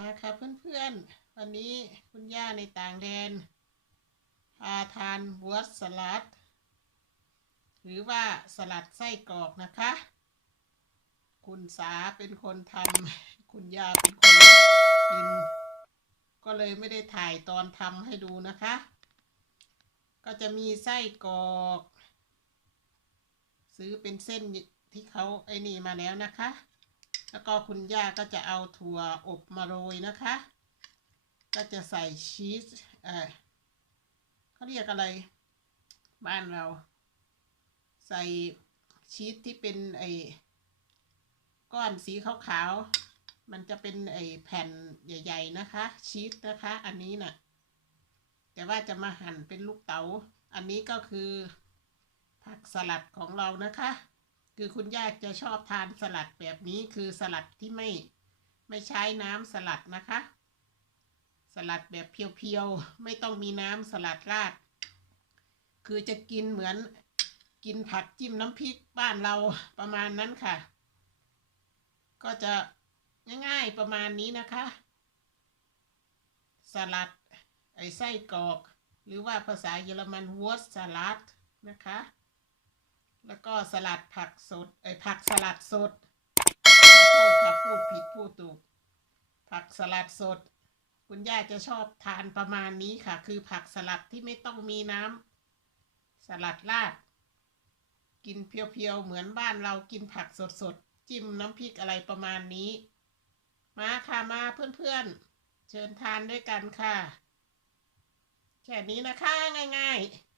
มาค่ะเพื่อนๆ วันนี้คุณย่าในต่างแดนพาทานบัวสลัด หรือว่าสลัดไส้กรอกนะคะ คุณสาเป็นคนทำคุณย่าเป็นคนกิน ก็เลยไม่ได้ถ่ายตอนทำให้ดูนะคะ ก็จะมีไส้กรอก ซื้อเป็นเส้นที่เขาไอ้นี่มาแล้วนะคะ แล้วก็คุณย่าก็จะเอาถั่วอบมาโรยนะคะ ก็จะใส่ชีสเออเขาเรียกอะไร บ้านเรา ใส่ชีสที่เป็นไอ้ก้อนสีขาวๆ มันจะเป็นไอ้แผ่นใหญ่ ๆ นะคะ ชีสนะคะ อันนี้น่ะ แต่ว่าจะมาหั่นเป็นลูกเต๋า อันนี้ก็คือผักสลัดของเรานะคะ คือคุณย่าจะชอบทานสลัดแบบนี้คือสลัดที่ไม่ไม่ใช้น้ำสลัดนะคะ สลัดแบบเพียวๆ ไม่ต้องมีน้ำสลัดราด คือจะกินเหมือนกินผักจิ้มน้ำพริกบ้านเราประมาณนั้นค่ะ ก็จะง่ายๆประมาณนี้นะคะ สลัดไอ้ไส้กรอก หรือว่าภาษาเยอรมันวอสสลัดนะคะ แล้วก็สลัดผักสดไอ้ผักสลัดสดขอโทษค่ะพูดผิดพูดถูก ผักสลัดสด คุณย่าจะชอบทานประมาณนี้ค่ะ คือผักสลัดที่ไม่ต้องมีน้ำสลัดราด กินเพียวๆเหมือนบ้านเรากินผักสดๆจิ้มน้ำพริกอะไรประมาณนี้ มาค่ะมาเพื่อนๆเชิญทานด้วยกันค่ะ แค่นี้นะคะง่าย ๆ